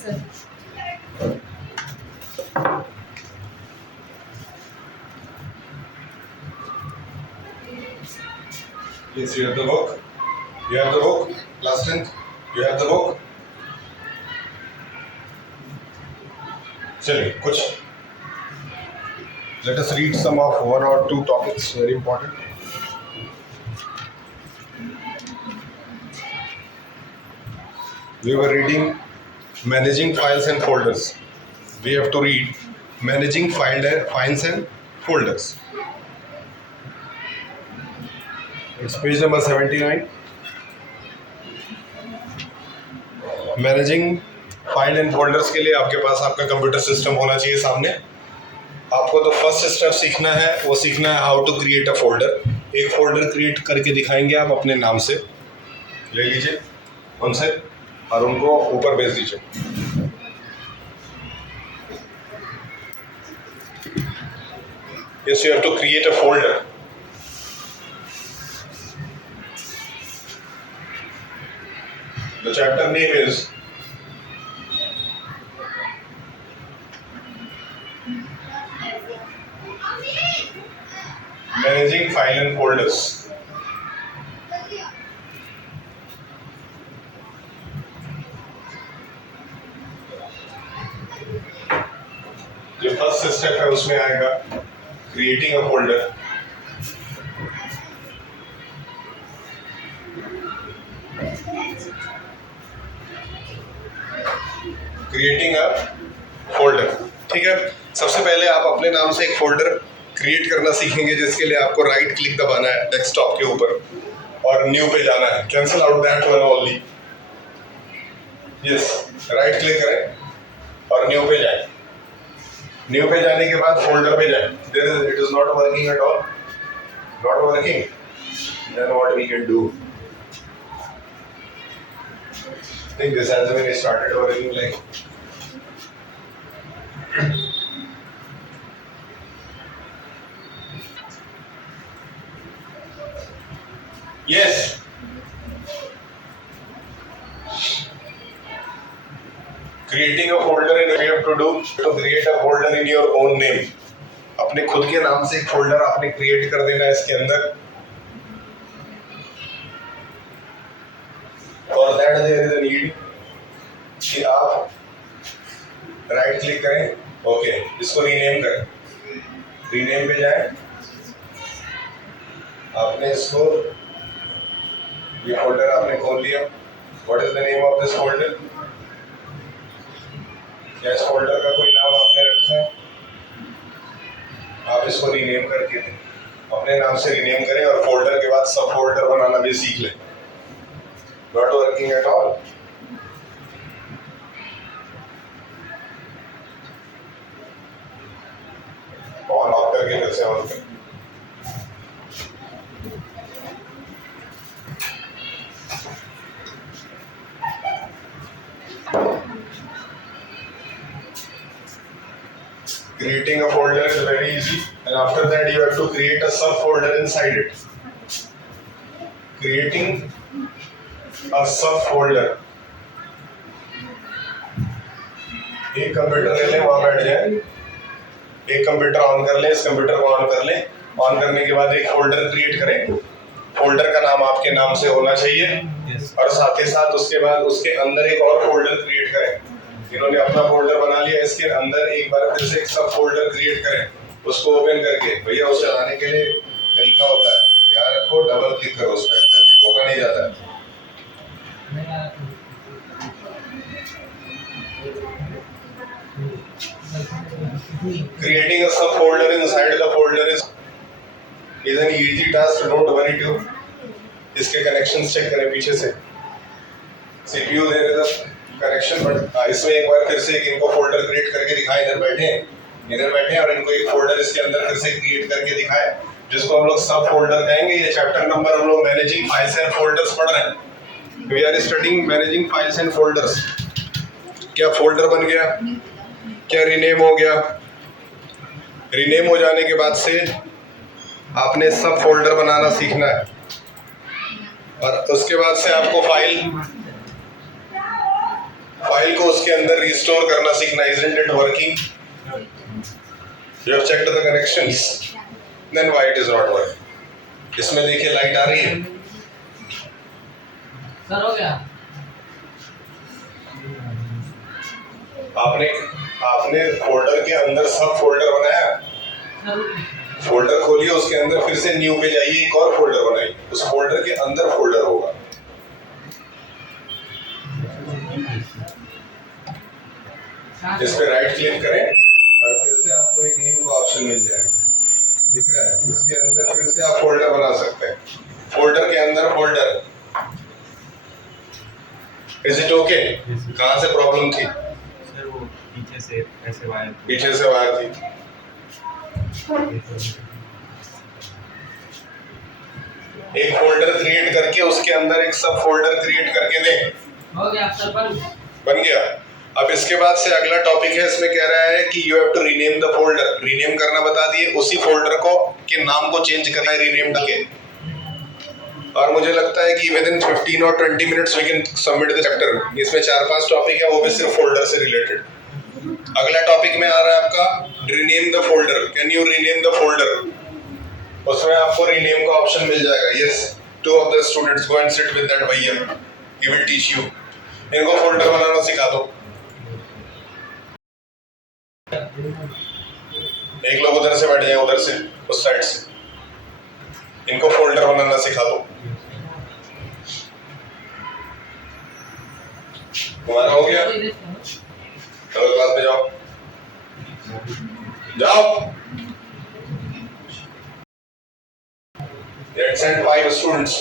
sir. Yes, you have the book. You have the book. Last tenth. You have the book. चलिए कुछ. Let us read some of one or two topics very important. We were reading managing files and folders. We have to read managing files and folders. It's page number 79. Managing file and folders के लिए आपके पास आपका computer system होना चाहिए सामने. आपको तो first step सीखना है, वो सीखना है how to create a folder. एक फोल्डर क्रिएट करके दिखाएंगे आप अपने नाम से. ले लीजिए उनसे और उनको ऊपर भेज दीजिए. Yes, you have to create a folder. The chapter name is Managing File and Folders. जो फर्स्ट स्टेप है उसमें आएगा creating a folder. Creating a folder. ठीक है, सबसे पहले आप अपने नाम से एक फोल्डर क्रिएट करना सीखेंगे, जिसके लिए आपको राइट क्लिक दबाना है डेस्कटॉप के ऊपर और न्यू पे जाना है. Cancel out that one only. Yes, right click करें और न्यू पे जाएं. न्यू पे जाने के बाद फोल्डर पे जाएं. It is not working at all. Not working. Then what we can do. I think this has been started working like yes. Creating a folder in you have to do to create a folder in your own name. अपने खुद के नाम से एक फोल्डर आपने क्रिएट कर देना है इसके अंदर. For that there is a need कि आप राइट क्लिक करें. ओके, इसको रीनेम करें. रीनेम पे जाएं. आपने इसको ये फोल्डर आपने खोल लिया. What is the name of this folder? क्या इस फोल्डर का कोई नाम आपने रखा है? आप इसको रीनेम करके दें. अपने नाम से रीनेम करें और फोल्डर के बाद सब फोल्डर बनाना भी सीख लें. Not working at all. On off करके फिर से ऑन कर. Creating a folder is very easy, and after that you have to create a subfolder inside it. Creating a subfolder. एक कंप्यूटर ले लें, वहां बैठ जाए. एक कंप्यूटर ऑन कर लें, इस कंप्यूटर को ऑन कर लें. ऑन करने के बाद एक फोल्डर क्रिएट करें. फोल्डर का नाम आपके नाम से होना चाहिए. और साथ ही साथ उसके बाद उसके अंदर एक और फोल्डर क्रिएट करें. इन्होंने अपना फोल्डर बना लिया, इसके अंदर एक बार फिर से एक सब फोल्डर क्रिएट करें. उसको ओपन करके, भैया उसे चलाने के लिए तरीका होता है, ध्यान रखो, डबल क्लिक करो उस पर, धोखा नहीं जाता है. Creating a subfolder inside the folder is an easy task. Don't worry too. इसके connections check करें पीछे से. CPU there is a connection, but इसमें एक बार फिर से इनको folder create करके दिखाएं. इधर बैठे और इनको एक folder इसके अंदर फिर से create करके दिखाएं, जिसको हम लोग सब folder कहेंगे. ये chapter number हम लोग managing files and folders पढ़ रहे हैं. We are studying managing files and folders. क्या folder बन गया? क्या रीनेम हो गया? रीनेम हो जाने के बाद से आपने सब फोल्डर बनाना सीखना है, और उसके बाद से आपको फाइल फाइल को उसके अंदर रिस्टोर करना सीखना. Isn't it working? You have checked the connections. Then why it is not working? इसमें देखिए लाइट आ रही है. सर हो गया. आपने फोल्डर के अंदर सब फोल्डर बनाया. फोल्डर खोलिए, उसके अंदर फिर से न्यू पे जाइए, एक और फोल्डर बनाइए. उस फोल्डर के अंदर फोल्डर होगा. इस पे राइट क्लिक करें और फिर से आपको एक न्यू का ऑप्शन मिल जाएगा. दिख रहा है? इसके अंदर फिर से आप फोल्डर बना सकते हैं. फोल्डर के अंदर फोल्डर. Is it okay? कहाँ से प्रॉब्लम थी? सर वो पीछे से ऐसे वायर थी. एक फोल्डर क्रिएट करके उसके अंदर एक सब फोल्डर क्रिएट करके दें. हो गया सर. बन गया. अब इसके बाद से अगला टॉपिक है. इसमें कह रहा है कि you have to rename the folder. Rename करना बता दिए. उसी फोल्डर को के नाम को चेंज करना है रीनेम करके. और मुझे लगता है कि विद इन 15 और 20 minutes we can submit the chapter. इसमें 4-5 टॉपिक है, वो भी सिर्फ फोल्डर से रिलेटेड. अगला टॉपिक में आ रहा है आपका rename the folder. Can you rename the folder? उसमें आपको रीनेम का ऑप्शन मिल जाएगा. Yes, 2 of the students go and sit with that भैया. He will teach you. इनको फोल्डर बनाना सिखा दो. एक लोग उधर से बैठ जाए, उधर से, उस साइड से. इनको फोल्डर बनाना सिखा दो. तुम्हारा हो गया? चलो क्लास में जाओ. Send 5 students.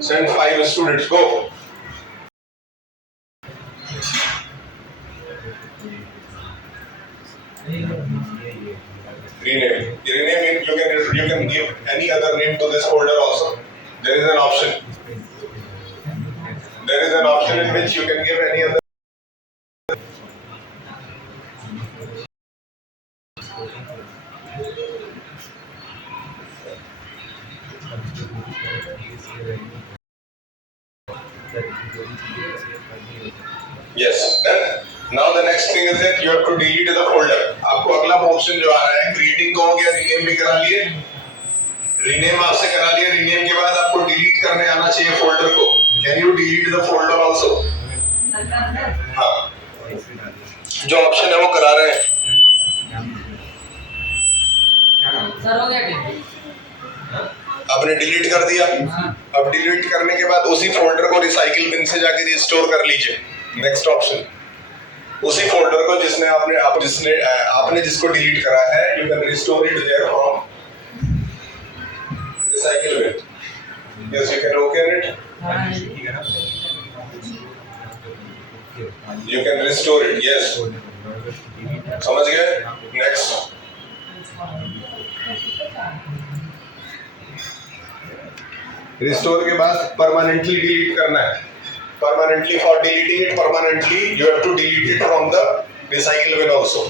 Send 5 students. Go. Rename. You can give any other name to this folder also. There is an option. There is an option in which you can give any other. Yes. Then now the next thing is that you have to delete the folder. आपको अगला ऑप्शन जो आ रहा है, क्रिएटिंग का हो गया, रीनेम भी करा लिए. रीनेम आपसे करा लिए. रीनेम के बाद आपको डिलीट करने आना चाहिए फोल्डर को. Can you delete the folder also? हाँ, जो ऑप्शन है वो करा रहे हैं. सर हो गया. आपने डिलीट कर दिया. अब डिलीट करने के बाद उसी फोल्डर को रिसाइकिल बिन से जाके रिस्टोर कर लीजिए. Next option. उसी फोल्डर को आपने जिसको डिलीट करा है, you can restore it there from recycle bin. Yes, you can open it. You can restore it. Yes, समझ गए? नेक्स्ट. रिस्टोर के बाद परमानेंटली डिलीट करना है. Permanently, for deleting it permanently you have to delete it from the recycle bin also.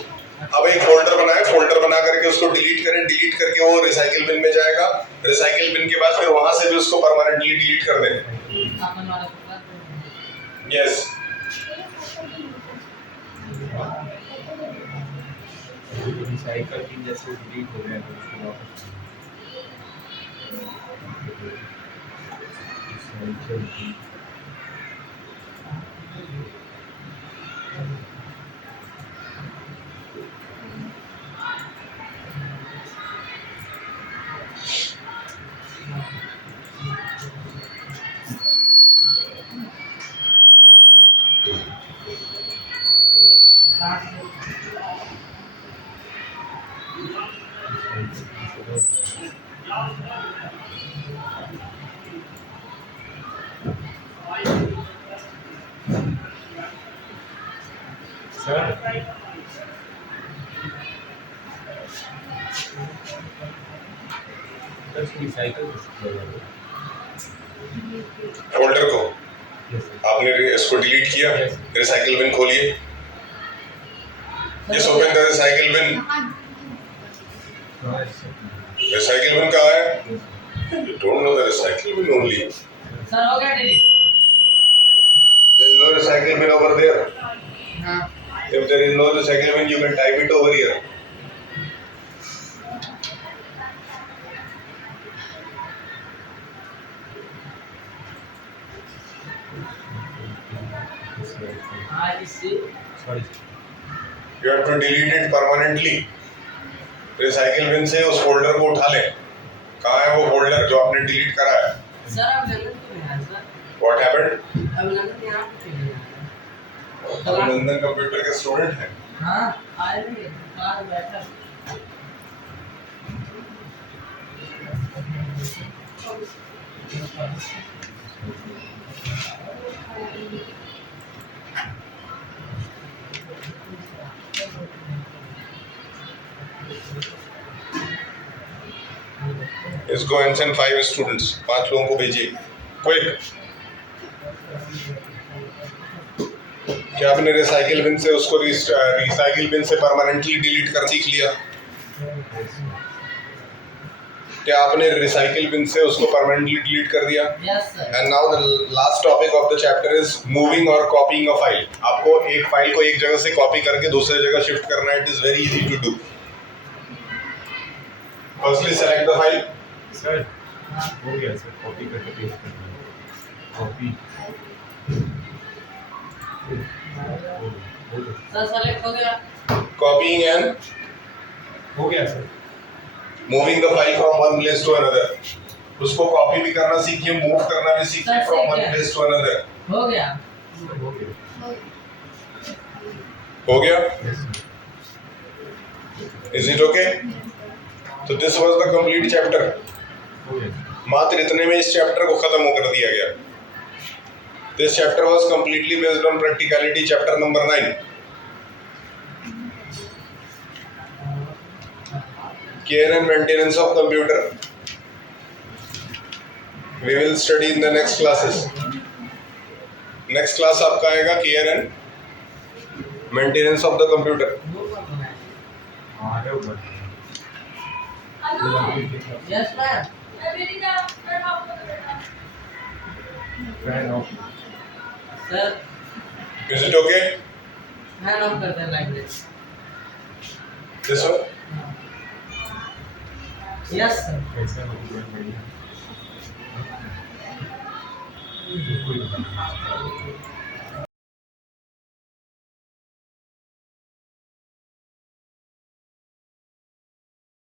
अब एक फोल्डर बनाए. फोल्डर बना करके उसको डिलीट करें. डिलीट करके वो रिसाइकिल बिन में जाएगा. रिसाइकिल बिन के बाद फिर वहां से भी उसको परमानेंटली डिलीट कर दें. यस. रिसाइकिल बिन जैसे डिलीट हो गया फोल्डर को आपने इसको डिलीट किया. रिसाइकिल बिन खोलिए. Just open the recycle bin. Recycle bin कहाँ है? You don't know the recycle bin only. Sir हो गया delete. There is no a recycle bin over there? हाँ If there is no recycle bin, you can type it over here. I see. Sorry. You have to delete it permanently. Recycle bin से उस फोल्डर को उठा लें. कहाँ है वो फोल्डर जो आपने डिलीट करा है? सर अभिनंदन क्यों नहीं आया सर? What happened? अभिनंदन यहाँ पे क्यों नहीं आया? अभिनंदन कंप्यूटर के स्टूडेंट हैं. हाँ आए नहीं कार बैठा. इसको and send 5 students. 5 लोगों को भेजिए. Quick. क्या आपने रिसाइकिल बिन से उसको रिसाइकिल बिन से परमानेंटली डिलीट कर सीख लिया? क्या आपने रिसाइकिल बिन से उसको परमानेंटली डिलीट कर दिया? Yes sir. And now the last topic of the chapter is moving और कॉपीइंग अ फाइल. आपको एक फाइल को एक जगह से कॉपी करके दूसरी जगह शिफ्ट करना है. It is very easy to do. Firstly select the file. Sir हो गया सर. कॉपी करके पेस्ट करना है. कॉपी सर सेलेक्ट हो गया. कॉपीइंग एंड हो गया sir. Moving the file from one place to another. उसको कॉपी भी करना सीखिए, मूव करना भी सीखिए from one place to another. हो गया. हो गया. हो गया? Yes, sir. Is it okay? तो this was the complete chapter. हो गया. मात्र इतने में इस चैप्टर को खत्म कर दिया गया. This chapter was completely based on practicality. Chapter number 9, care and maintenance of computer. We will study in the next classes. Next class आपका आएगा care and maintenance of the computer. हाँ है ऊपर. Yes ma'am. Fan of. Sir Is it okay? Fan of करते हैं library. This one? Yes sir. ऐसा हो बढ़िया. कोई